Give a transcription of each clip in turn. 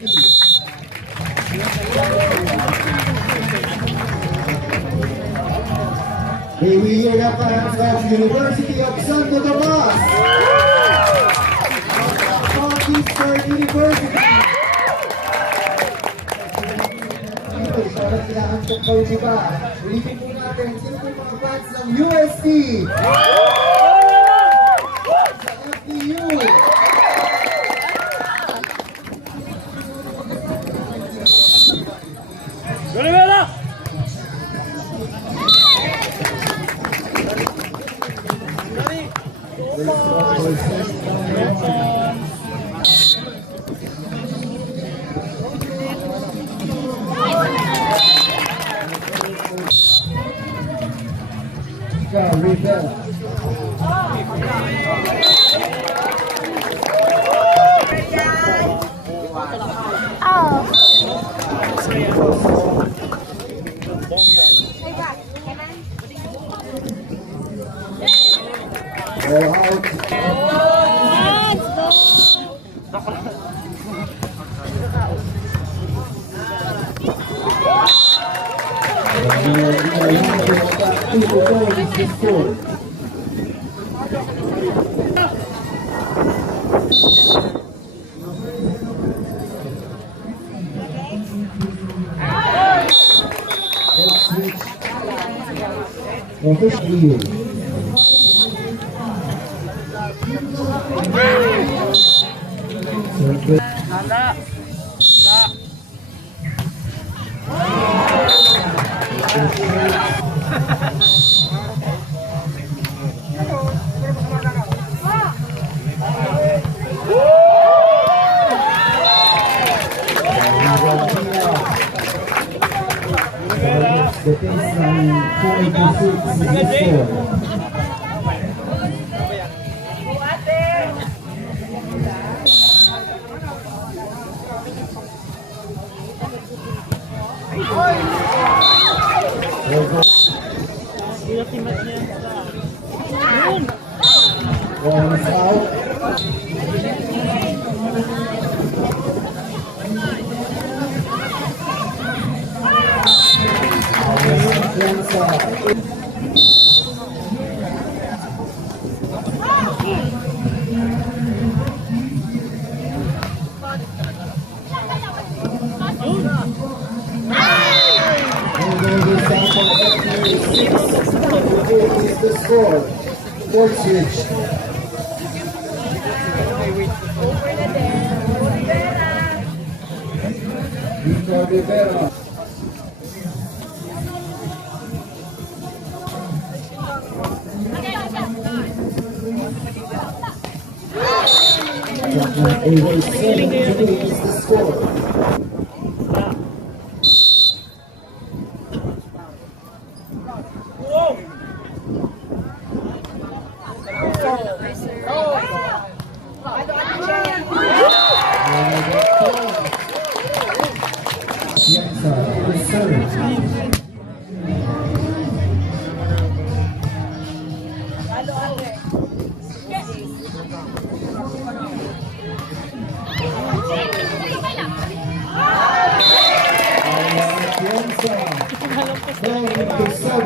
May we hear the fans of University of Santo Tomas. Southeastern University. Ito, parang kinaantok kayo diba? Ulitin po natin, sino po mga fans ng UST? Sa FEU. Golibela!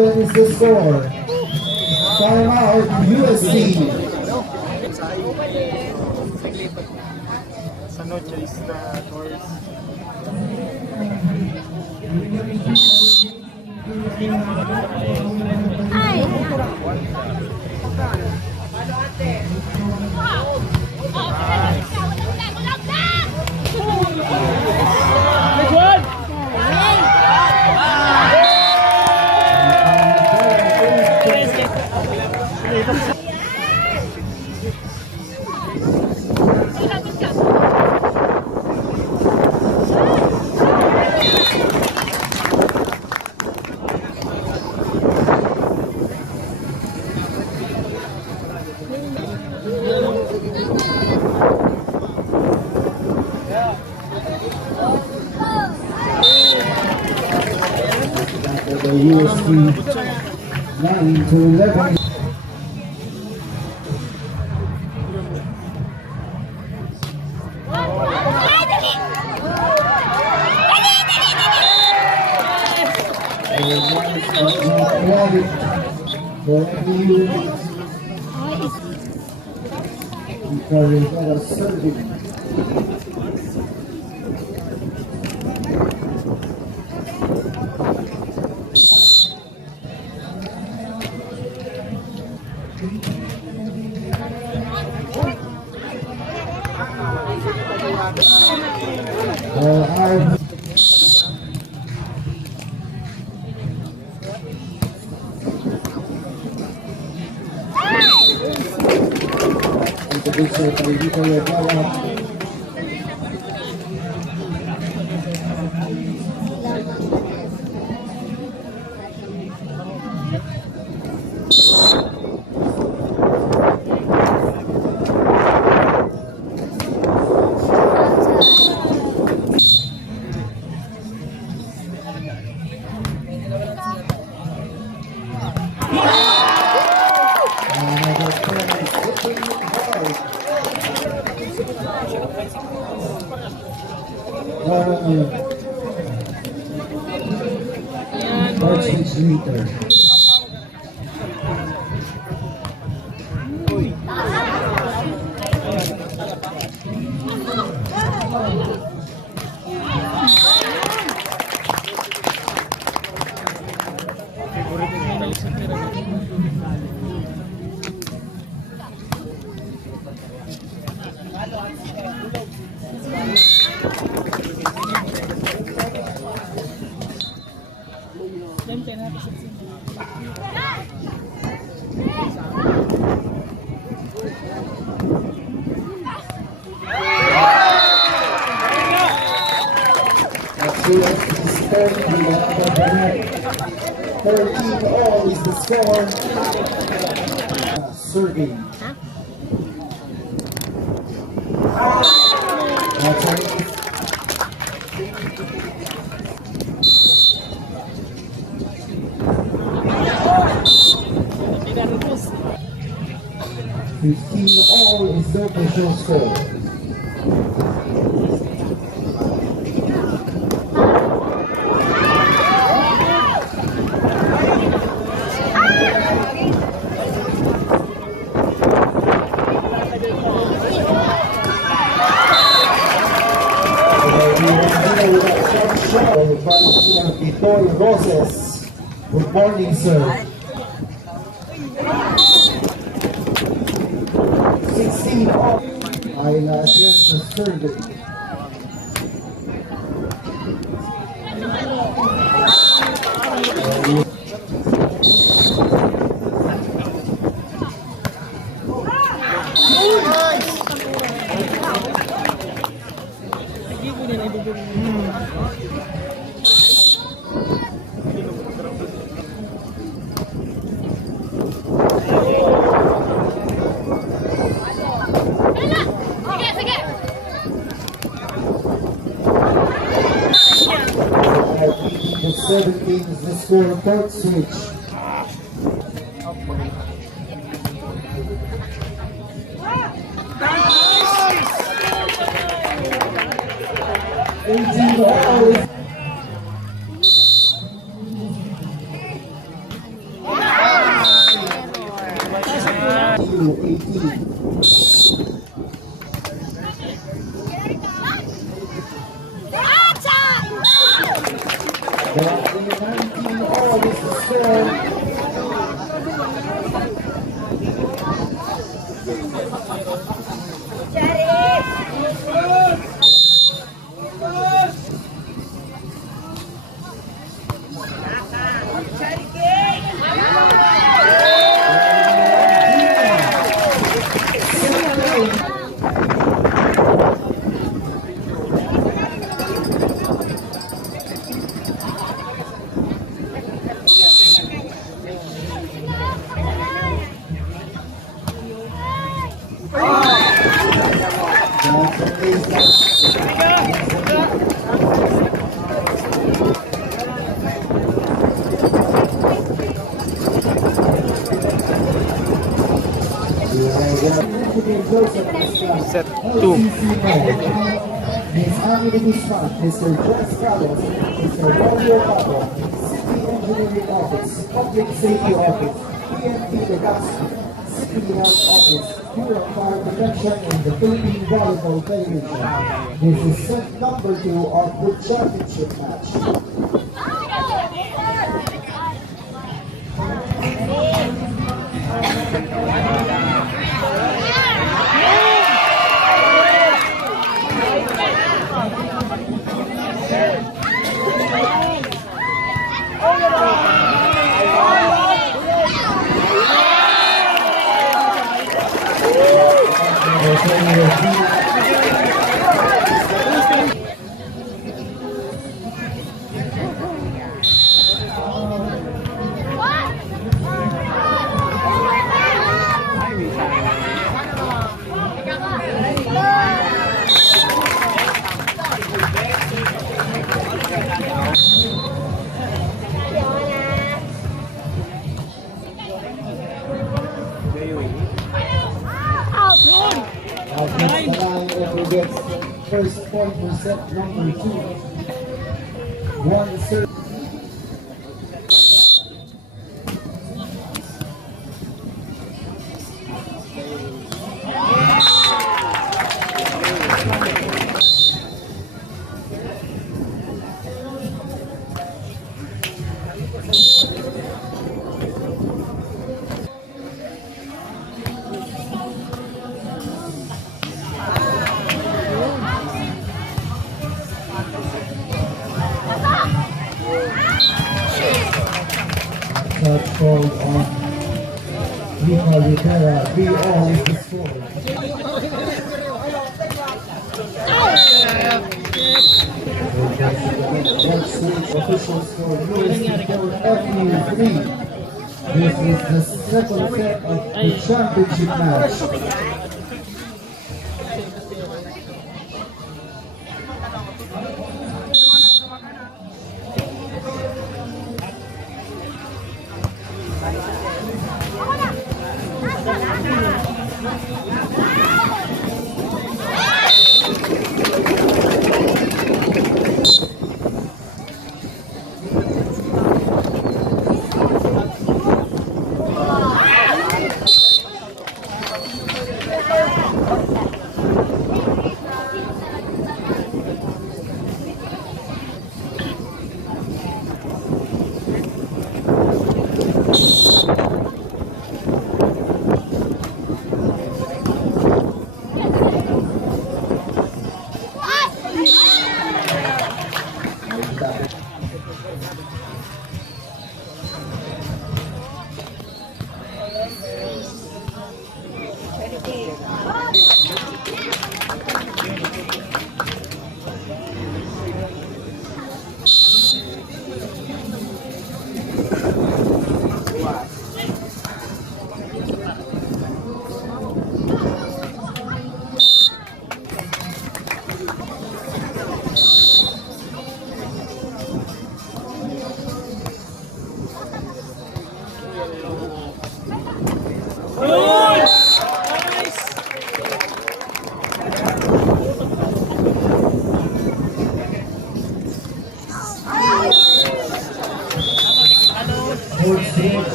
Is the score. Time out, UST. Sa noche is the doors. Ay! The UST 9 to 11. Credit for FEU. Carrera serving. Introducer para Bicol Volleyball. First meter. UST is 13 all is the score. Serving. That's it. 15 all is the official score. Bicol Roses. Good morning, sir. 16 off. Ayla against the serving. The 17 is the score of third switch. Set 2. Miss Amity Guzman, Mr. Jess Carlos, Mr. Romeo Paco, City Engineering Office, Public Safety Office, PNP Legazpi, City Health Office, Bureau of Fire Protection, and the Philippine Volleyball Federation. This is set number 2 of the championship match. First point for set number 2. 1-0. Shot called on Lima Rivera. 3-all is the score. Next week, official score UST 4, FEU 3. This is the second set of the championship match.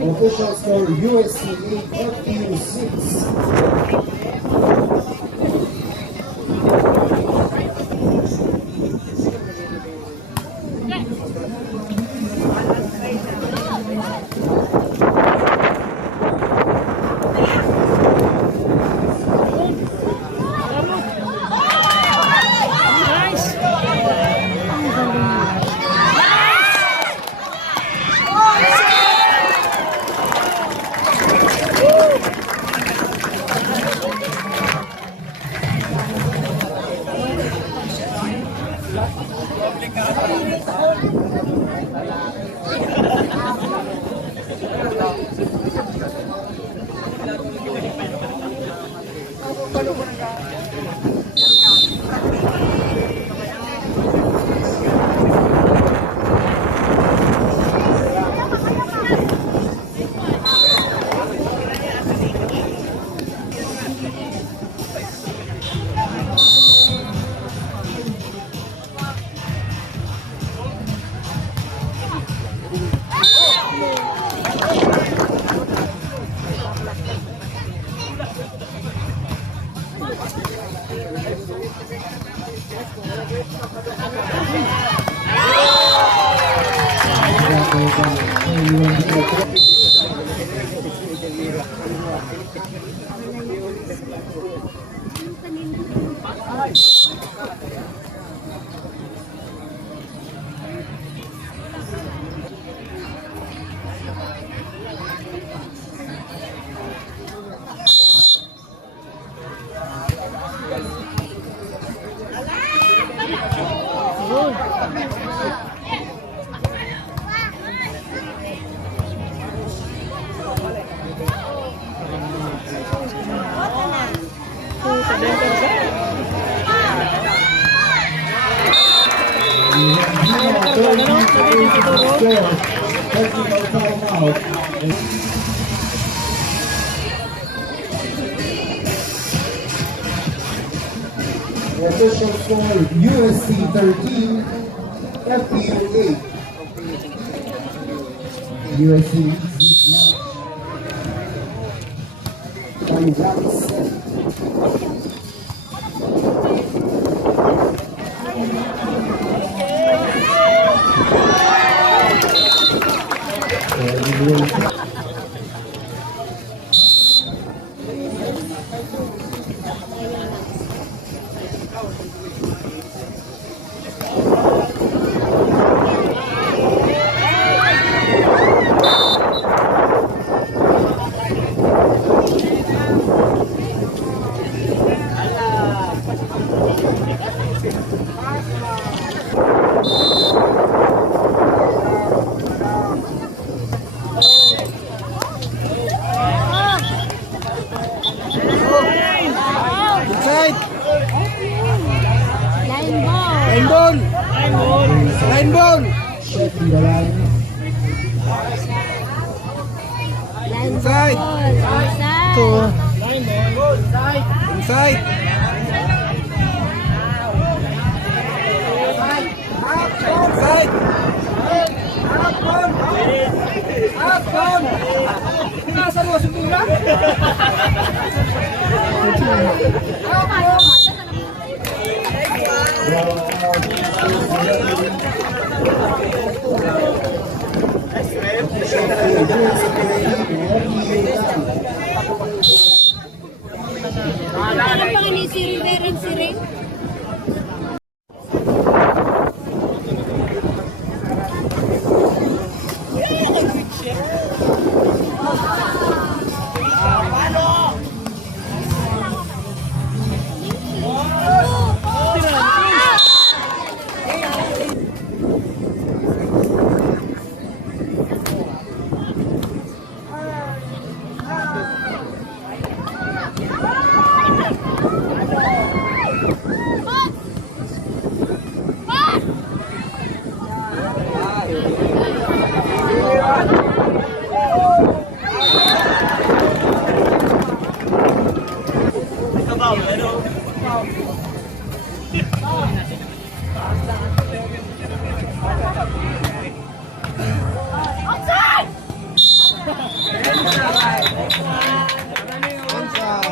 Official score UST 8, FEU 6. The official score, UST 13, FEU 8. UST leads this match by 1 set. Line ball. Checking the line. Inside. Two. Inside. Inside. Nasa mo subulan? Ano pang ini si Rivera ang siring?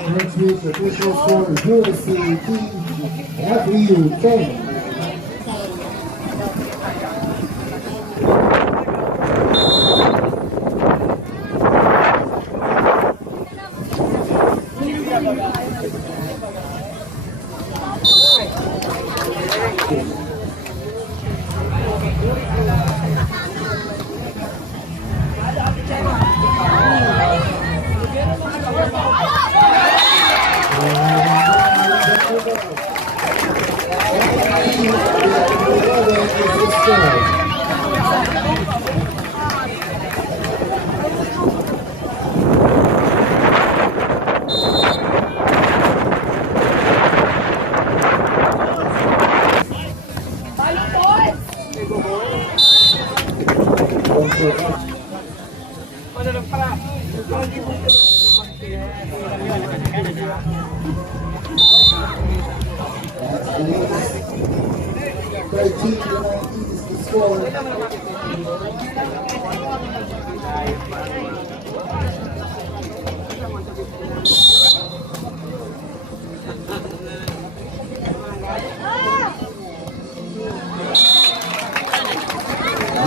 Next week's official score, UST 18, FEU 10.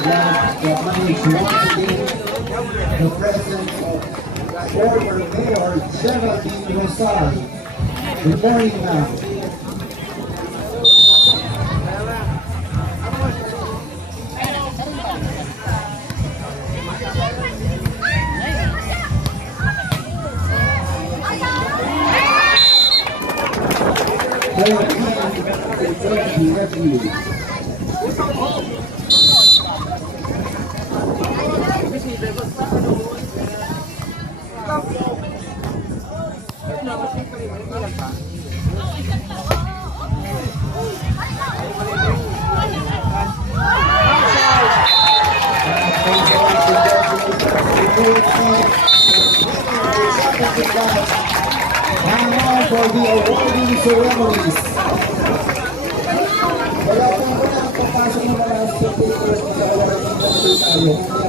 acknowledge once again the presence of former Mayor Geraldine Rosal. Good morning, ma'am. And now for the awarding ceremonies. Wala pong wala ang papasok ng mga sa papers na awarding tayo.